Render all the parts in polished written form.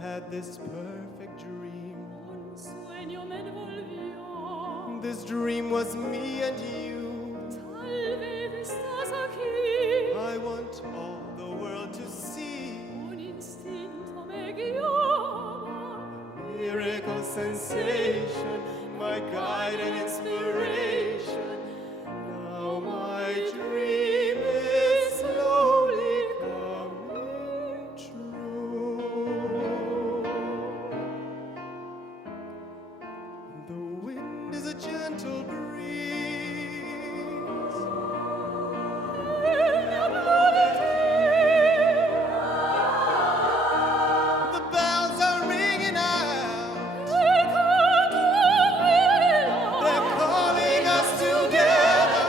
had this perfect dream. Un sueño me envolvió. This dream was me and you. Tal vez estás aquí. I want all the world to see. Un instinto me guió. Miracle sensation, my guide and inspiration. Now my dream is slowly coming true. The wind is a gentle breeze. The bells are ringing out. They're calling us together,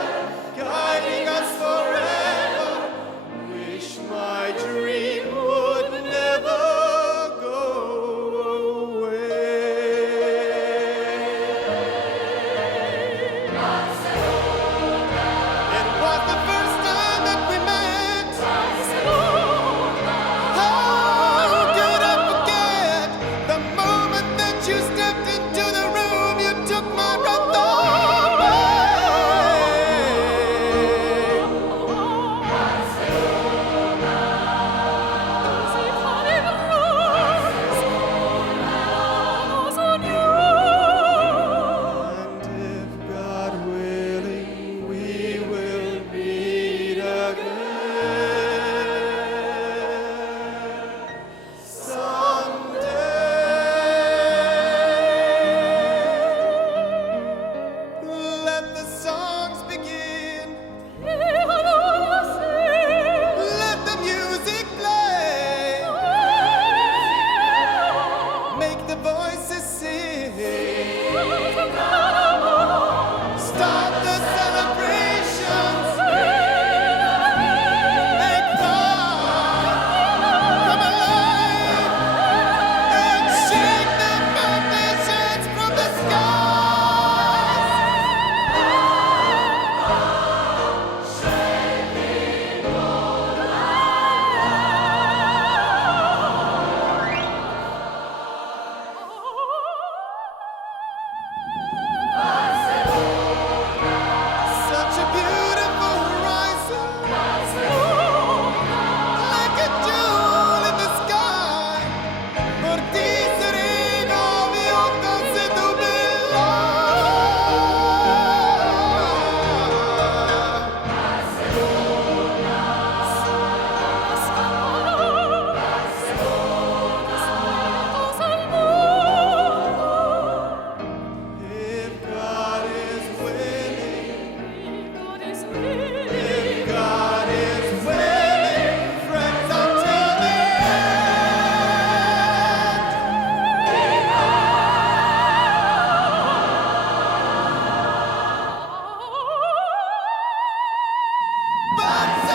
guiding us forever. Wish my dream would never go away. It was the first time that we met. How could I forget the moment that you stepped into the room? You took my breath away. And if God willing, we will meet again someday. Let the songs begin. Let the music play. Make the voices sing. Start the celebrations. Make God come alive and shake the foundations from the skies. Such a beautiful horizon, like a jewel in the sky. Por ti seré novio, entonces tú If God is willing, if God is willing, friends, until the end. But